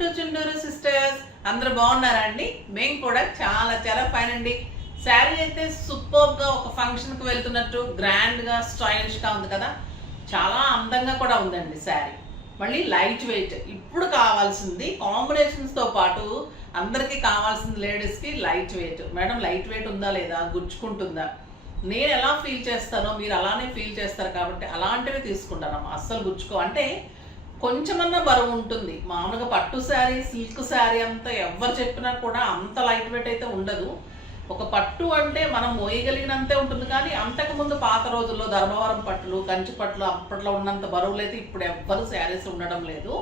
Welcome to Chunduru sisters. అందరూ బాగున్నారా అండి? మేము కూడా చాలా చాలా ఫైన్ అండి. శారీ అయితే సూపర్ గా ఒక ఫంక్షన్ కి వెళ్తున్నట్టు గ్రాండ్ గా స్టైలిష్ గా ఉంది కదా, చాలా అందంగా కూడా ఉందండి శారీ. మళ్ళీ లైట్ వెయిట్. ఇప్పుడు కావాల్సింది కాంబినేషన్స్ తో పాటు అందరికీ కావాల్సింది లేడీస్ కి light weight. Madam light weight ఉందా లేదా, గుచ్చుకుంటుందా, నేను ఎలా ఫీల్ చేస్తానో మీరు అలానే ఫీల్ చేస్తారు కాబట్టి అలాంటివి తీసుకుంటానమ్మా. అస్సలు గుచ్చుకో అంటే కొంచెమన్నా బరువు ఉంటుంది. మామూలుగా పట్టు శారీ సిల్క్ శారీ అంతా ఎవరు చెప్పినా కూడా అంత లైట్ వెయిట్ అయితే ఉండదు. ఒక పట్టు అంటే మనం మోయగలిగినంతే ఉంటుంది, కానీ అంతకుముందు పాత రోజుల్లో ధర్మవరం పట్టులు కంచి పట్టులు అప్పట్లో ఉన్నంత బరువులు అయితే ఇప్పుడు ఎవ్వరు శారీస్ ఉండడం లేదు.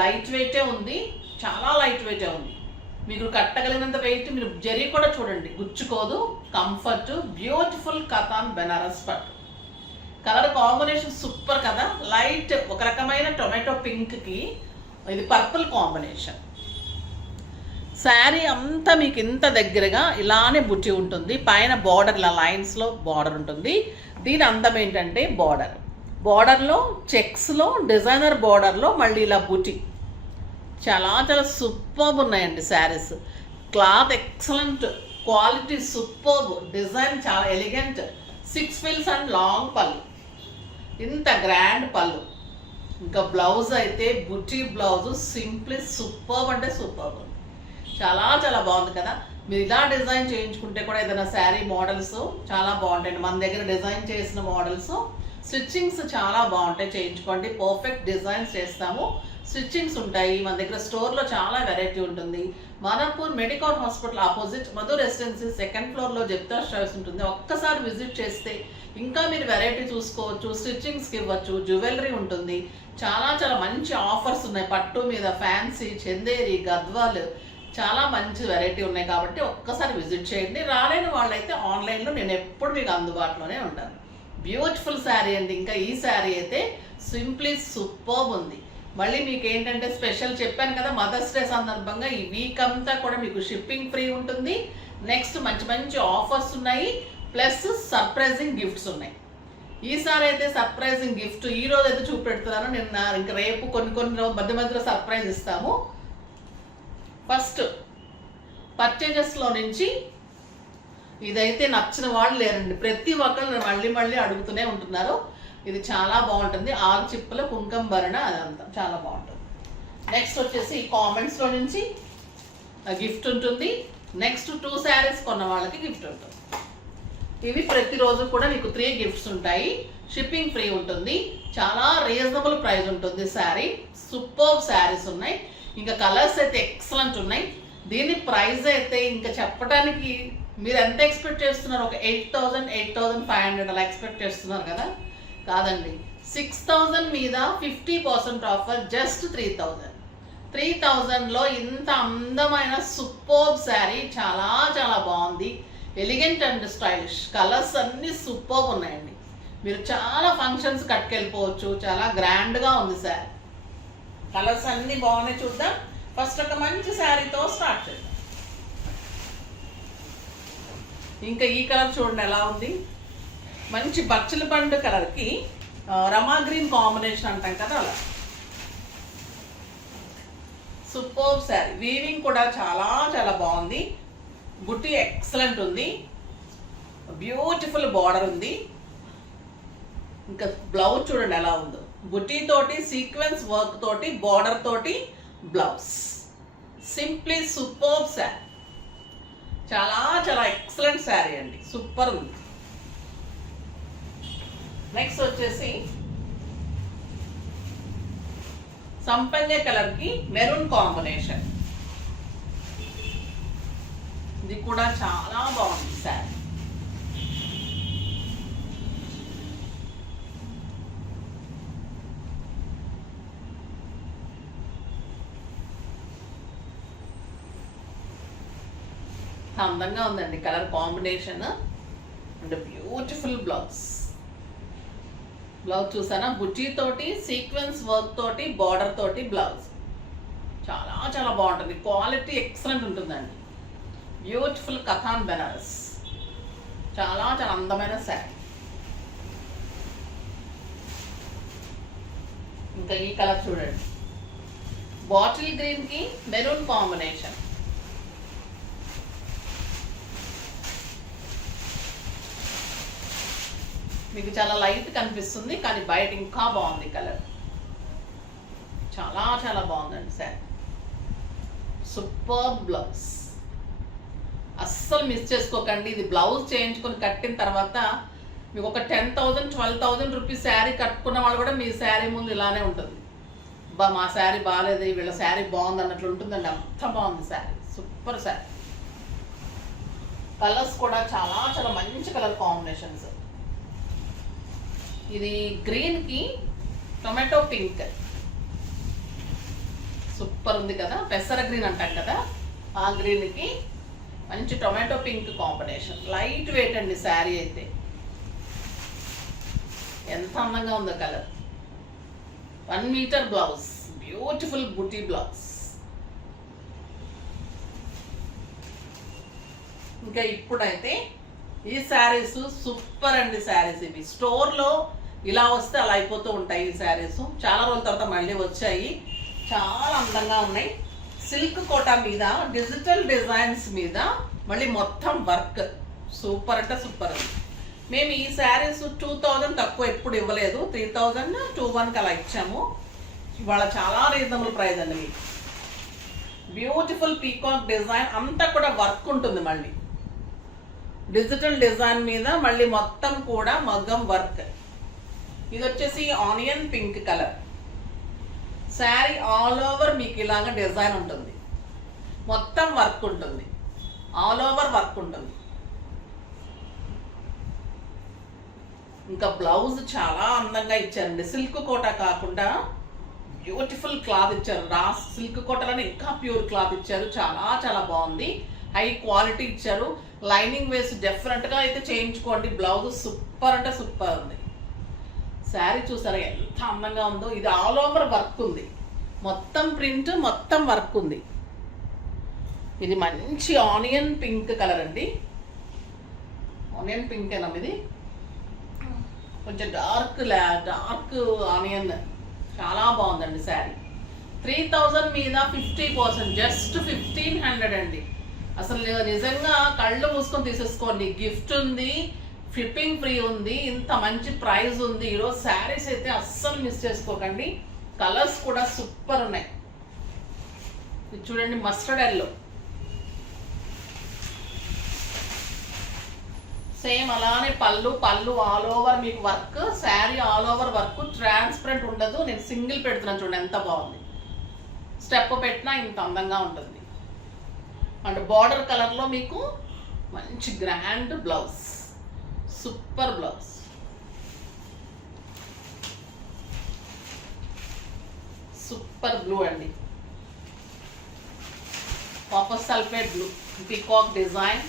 లైట్ వెయిటే ఉంది, చాలా లైట్ వెయిటే ఉంది. మీకు కట్టగలిగినంత వెయిట్. మీరు జరీ కూడా చూడండి, గుచ్చుకోదు, కంఫర్ట్. బ్యూటిఫుల్ కథాన్ బెనారస్ పట్టు. కలర్ కాంబినేషన్ సూపర్ కదా. లైట్ ఒక రకమైన టొమాటో పింక్ కి ఇది పర్పుల్ కాంబినేషన్. శారీ అంతా మీకు ఇంత దగ్గరగా ఇలానే బుట్టి ఉంటుంది. పైన బార్డర్ ఇలా లైన్స్లో బార్డర్ ఉంటుంది. దీని అందం ఏంటంటే బార్డర్లో చెక్స్లో డిజైనర్ బార్డర్లో మళ్ళీ ఇలా బుట్టి. చాలా చాలా సూపర్బ్ ఉన్నాయండి saris. Cloth excellent, quality superb, design చాలా ఎలిగెంట్. 6 ఫిల్స్ అండ్ లాంగ్ పళ్ళు, ఇంత గ్రాండ్ పళ్ళు. ఇంకా బ్లౌజ్ అయితే బుట్టి బ్లౌజ్ సింప్లీ సూపర్బ్ అంటే సూపర్బ్. చాలా చాలా బాగుంది కదా. మీరు ఇలా డిజైన్ చేయించుకుంటే కూడా ఏదైనా శారీ మోడల్స్ చాలా బాగుంటాయండి. మన దగ్గర డిజైన్ చేసిన మోడల్స్ స్టిచ్చింగ్స్ చాలా బాగుంటాయి, చేయించుకోండి. పర్ఫెక్ట్ డిజైన్స్ చేస్తాము, స్టిచ్చింగ్స్ ఉంటాయి మన దగ్గర. స్టోర్లో చాలా వెరైటీ ఉంటుంది. Madhapur medical hospital opposite Madhu residency 2nd ఫ్లోర్లో జెప్తాస్ చాయిస్ ఉంటుంది. ఒక్కసారి విజిట్ చేస్తే ఇంకా మీరు వెరైటీ చూసుకోవచ్చు, స్టిచ్చింగ్స్కి ఇవ్వచ్చు. జ్యువెలరీ ఉంటుంది, చాలా చాలా మంచి ఆఫర్స్ ఉన్నాయి. పట్టు మీద ఫ్యాన్సీ, చందేరి, గద్వాల్ చాలా మంచి వెరైటీ ఉన్నాయి. కాబట్టి ఒక్కసారి విజిట్ చేయండి. రాలేని వాళ్ళైతే ఆన్లైన్లో నేను ఎప్పుడు మీకు అందుబాటులోనే ఉంటాను. బ్యూటిఫుల్ శారీ అండి. ఇంకా ఈ శారీ అయితే సింప్లీ సూపర్బ్ ఉంది. మళ్ళీ మీకు ఏంటంటే స్పెషల్ చెప్పాను కదా, మదర్స్ డే సందర్భంగా ఈ వీక్ అంతా కూడా మీకు షిప్పింగ్ ఫ్రీ ఉంటుంది. నెక్స్ట్ మంచి మంచి ఆఫర్స్ ఉన్నాయి, ప్లస్ సర్ప్రైజింగ్ గిఫ్ట్స్ ఉన్నాయి. ఈసారి అయితే సర్ప్రైజింగ్ గిఫ్ట్ ఈ రోజు అయితే చూపెడుతున్నాను. నిన్న ఇంకా రేపు కొన్ని మధ్యలో సర్ప్రైజ్ ఇస్తాము. ఫస్ట్ పర్చేజెస్లో నుంచి ఇదైతే నచ్చిన వాళ్ళు లేరండి. ప్రతి ఒక్కరు మళ్ళీ మళ్ళీ అడుగుతూనే ఉంటున్నారు. ఇది చాలా బాగుంటుంది. 6 చిప్పల కుంకుమ భరణ, అదంతా చాలా బాగుంటుంది. నెక్స్ట్ వచ్చేసి ఈ కామెంట్స్లో నుంచి గిఫ్ట్ ఉంటుంది. నెక్స్ట్ 2 శారీస్ కొన్న వాళ్ళకి గిఫ్ట్ ఉంటుంది. ఇవి ప్రతిరోజు కూడా మీకు 3 గిఫ్ట్స్ ఉంటాయి. షిప్పింగ్ ఫ్రీ ఉంటుంది. చాలా రీజనబుల్ ప్రైస్ ఉంటుంది. శారీ సూపర్ శారీస్ ఉన్నాయి. ఇంకా కలర్స్ అయితే ఎక్సలెంట్ ఉన్నాయి. దీని ప్రైస్ అయితే ఇంకా చెప్పడానికి మీరు ఎంత ఎక్స్పెక్ట్ చేస్తున్నారు? ఒక 8,000 8,500 అలా ఎక్స్పెక్ట్ చేస్తున్నారు కదా. కాదండి, 6,000 మీద 50% ఆఫర్, జస్ట్ 3,000. 3,000లో ఇంత అందమైన సూపర్బ్ శారీ. చాలా చాలా బాగుంది, ఎలిగెంట్ అండ్ స్టైలిష్. కలర్స్ అన్నీ సూపర్బ్ ఉన్నాయండి. మీరు చాలా ఫంక్షన్స్ కట్టుకెళ్ళిపోవచ్చు. చాలా గ్రాండ్గా ఉంది శారీ. కలర్స్ అన్నీ బాగున్నాయి. చూద్దాం. ఫస్ట్ ఒక మంచి శారీతో స్టార్ట్ చేద్దాం. ఇంకా ఈ కలర్ చూడండి ఎలా ఉంది. మంచి బచ్చల పండు కలర్కి రమా గ్రీన్ కాంబినేషన్ అంటాం కదా, అలా సూపర్ శారీ. వీవింగ్ కూడా చాలా చాలా బాగుంది. బుట్టి ఎక్సలెంట్ ఉంది. బ్యూటిఫుల్ బార్డర్ ఉంది. ఇంకా బ్లౌజ్ చూడండి ఎలా ఉందో. బుట్టి తోటి సీక్వెన్స్ వర్క్ తోటి బార్డర్ తోటి బ్లౌజ్. Simply super sari. చాలా చాలా ఎక్సలెంట్ శారీ అండి, సూపర్ ఉంది. నెక్స్ట్ వచ్చేసి సంపంగ కలర్కి మెరూన్ కాంబినేషన్. ఇది కూడా చాలా బాగుంది శారీ. అందంగా ఉందండి colour combination. And beautiful blouse. Blouse చూసానా, బుట్టి తోటి సీక్వెన్స్ వర్క్ తోటి బార్డర్ తోటి బ్లౌజ్. చాలా చాలా బాగుంటుంది. క్వాలిటీ ఎక్సలెంట్ ఉంటుందండి. బ్యూటిఫుల్ కథాన్ బెనారస్. చాలా చాలా అందమైన శారీ. ఇంకా ఈ కలర్ చూడండి, బాటిల్ గ్రీన్ కి మెరూన్ కాంబినేషన్. మీకు చాలా లైట్ కనిపిస్తుంది కానీ బయట ఇంకా బాగుంది కలర్. చాలా చాలా బాగుందండి సార్. సూపర్ బ్లౌజ్, అస్సలు మిస్ చేసుకోకండి. ఇది బ్లౌజ్ చేయించుకొని కట్టిన తర్వాత మీకు ఒక 10,000 12,000 రూపీస్ శారీ కట్టుకున్న వాళ్ళు కూడా మీ శారీ ముందు ఇలానే ఉంటుంది. మా శారీ బాగాలేదు, వీళ్ళ శారీ బాగుంది అన్నట్లు ఉంటుందండి. అంత బాగుంది శారీ, సూపర్ శారీ. కలర్స్ కూడా చాలా చాలా మంచి కలర్ కాంబినేషన్స్. ఇది గ్రీన్కి టొమాటో పింక్, సూపర్ ఉంది కదా. పెసర గ్రీన్ అంటాం కదా, ఆ గ్రీన్కి మంచి tomato pink combination. Light weight అండి శారీ అయితే. ఎంత అందంగా ఉందో కలర్. 1 మీటర్ బ్లౌజ్, బ్యూటిఫుల్ బుటీ బ్లౌజ్. ఇంకా ఇప్పుడైతే ఈ శారీస్ సూపర్ అండి. శారీస్ ఇవి స్టోర్లో ఇలా వస్తే అలా అయిపోతూ ఉంటాయి. ఈ శారీస్ చాలా రోజుల తర్వాత మళ్ళీ వచ్చాయి, చాలా అందంగా ఉన్నాయి. సిల్క్ కోటా మీద డిజిటల్ డిజైన్స్ మీద మళ్ళీ మొత్తం వర్క్, సూపర్ అంటే సూపర్. మేము ఈ శారీస్ 2,000 తక్కువ ఎప్పుడు ఇవ్వలేదు, 3,000-2,100 అలా ఇచ్చాము. ఇవాళ చాలా రీజనబుల్ ప్రైస్ అండి. మీకు బ్యూటిఫుల్ పీకాక్ డిజైన్ అంతా కూడా వర్క్ ఉంటుంది. మళ్ళీ డిజిటల్ డిజైన్ మీద మళ్ళీ మొత్తం కూడా మగ్గం వర్క్. ఇది వచ్చేసి onion pink colour. Sari all over మీకు ఇలాగ డిజైన్ ఉంటుంది, మొత్తం వర్క్ ఉంటుంది, ఆల్ ఓవర్ వర్క్ ఉంటుంది. ఇంకా బ్లౌజ్ చాలా అందంగా ఇచ్చారండి. సిల్క్ కోట కాకుండా బ్యూటిఫుల్ క్లాత్ ఇచ్చారు. సిల్క్ కోటలోనే ఇంకా ప్యూర్ క్లాత్ ఇచ్చారు. చాలా చాలా బాగుంది, హై క్వాలిటీ ఇచ్చారు. లైనింగ్ వేసి డెఫినెట్గా అయితే చేయించుకోండి. బ్లౌజ్ సూపర్ అంటే సూపర్ ఉంది. శారీ చూసారా ఎంత అందంగా ఉందో. ఇది ఆల్ ఓవర్ వర్క్ ఉంది, మొత్తం ప్రింట్, మొత్తం వర్క్ ఉంది. ఇది మంచి ఆనియన్ పింక్ కలర్ అండి. ఆనియన్ పింక్ ఏనా ఇది? కొంచెం డార్క్ ఆనియన్. చాలా బాగుందండి శారీ. 3,000 మీద 50%, జస్ట్ 1,500 అండి. అసలు నిజంగా కళ్ళు మూసుకొని తీసేసుకోండి. గిఫ్ట్ ఉంది, షిప్పింగ్ ఫ్రీ ఉంది, ఇంత మంచి ప్రైస్ ఉంది. ఈరోజు శారీస్ అయితే అస్సలు మిస్ చేసుకోకండి. కలర్స్ కూడా సూపర్ ఉన్నాయి. ఇది చూడండి, మస్టర్డ్ ఎల్లో, సేమ్ అలానే పళ్ళు ఆల్ ఓవర్ మీకు work. Sari all over work, transparent ఉండదు. నేను సింగిల్ పెడుతున్నాను చూడండి ఎంత బాగుంది. స్టెప్ పెట్టినా ఇంత అందంగా ఉంటుంది. అండ్ బార్డర్ కలర్లో మీకు మంచి grand blouse, super blouse. Super blue అండి, copper sulphate blue, peacock design.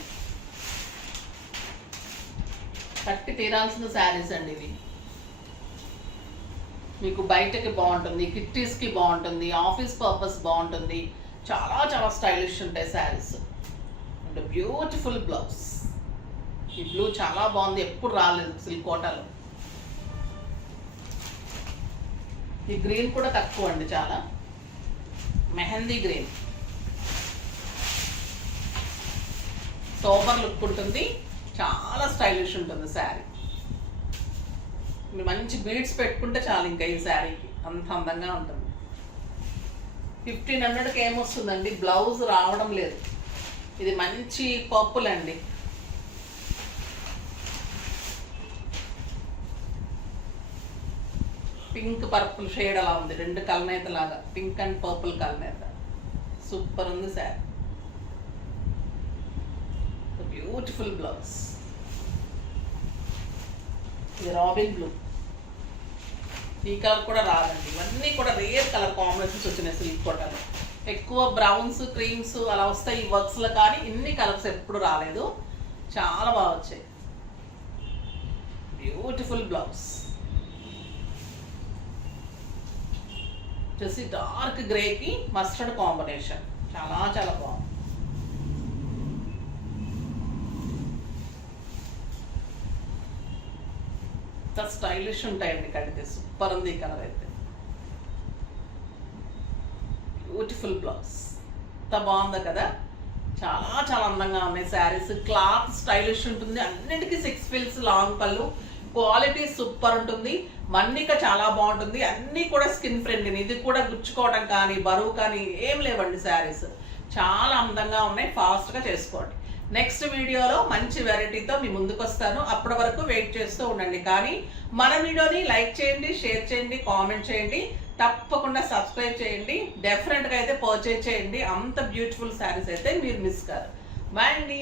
కట్టి తీరాల్సిన శారీస్ అండి ఇవి. మీకు బయటకి బాగుంటుంది, కిట్టీస్కి బాగుంటుంది, ఆఫీస్ పర్పస్ బాగుంటుంది. చాలా చాలా స్టైలిష్ ఉంటాయి శారీస్. And beautiful blouse. ఈ బ్లూ చాలా బాగుంది, ఎప్పుడు రాలేదు సిల్క్ కోటాలో. ఈ గ్రీన్ కూడా తక్కువ అండి, చాలా మెహందీ గ్రీన్. సోబర్ లుక్ ఉంటుంది, చాలా స్టైలిష్ ఉంటుంది శారీ. మీరు మంచి బీడ్స్ పెట్టుకుంటే చాలు ఇంకా ఈ శారీకి, అంత అందంగా ఉంటుంది. 1,500కి ఏమొస్తుందండి, బ్లౌజ్ రావడం లేదు. ఇది మంచి పర్పుల్ అండి. పింక్ పర్పుల్ షేడ్ అలా ఉంది, 2 కలనేత లాగా, పింక్ అండ్ పర్పుల్ కలనేత. సూపర్ ఉంది శారీ. Beautiful blouse. ఇది రాబిన్ బ్లూ. ఈ కలర్ కూడా రాదండి. ఇవన్నీ కూడా రేర్ కలర్ కాంబినేషన్స్ వచ్చినాయి సిల్క్ కోటాలో. ఎక్కువ బ్రౌన్స్, క్రీమ్స్ అలా వస్తాయి ఈ వర్క్స్లో, కానీ ఇన్ని కలర్స్ ఎప్పుడు రాలేదు. చాలా బాగా వచ్చాయి. బ్యూటిఫుల్ బ్లౌజ్ వచ్చేసి డార్క్ గ్రేకి మస్టర్డ్ కాంబినేషన్. చాలా చాలా బాగుంది. ఎంత స్టైలిష్ ఉంటాయండి కడితే. సూపర్ ఉంది ఈ కలర్ అయితే. Beautiful blouse. ఎంత బాగుందో కదా, చాలా చాలా అందంగా ఉన్నాయి శారీస్. క్లాత్ స్టైలిష్ ఉంటుంది, అన్నిటికీ 6 ఫిల్స్ లాంగ్ పళ్ళు, క్వాలిటీ సూపర్ ఉంటుంది. మన్నిక చాలా బాగుంటుంది, అన్నీ కూడా స్కిన్ ఫ్రెండ్లీ. ఇది కూడా గుచ్చుకోవడం కానీ బరువు కానీ ఏం లేవండి శారీస్. చాలా అందంగా ఉన్నాయి, ఫాస్ట్గా చేసుకోండి. నెక్స్ట్ వీడియోలో మంచి వెరైటీతో మీ ముందుకు వస్తాను. అప్పటి వరకు వెయిట్ చేస్తూ ఉండండి. కానీ మన వీడియోని లైక్ చేయండి, షేర్ చేయండి, కామెంట్ చేయండి, తప్పకుండా సబ్స్క్రైబ్ చేయండి. డెఫినెట్గా అయితే పర్చేజ్ చేయండి. అంత బ్యూటిఫుల్ శారీస్ అయితే మీరు మిస్ కారు. బాయ్ అండి.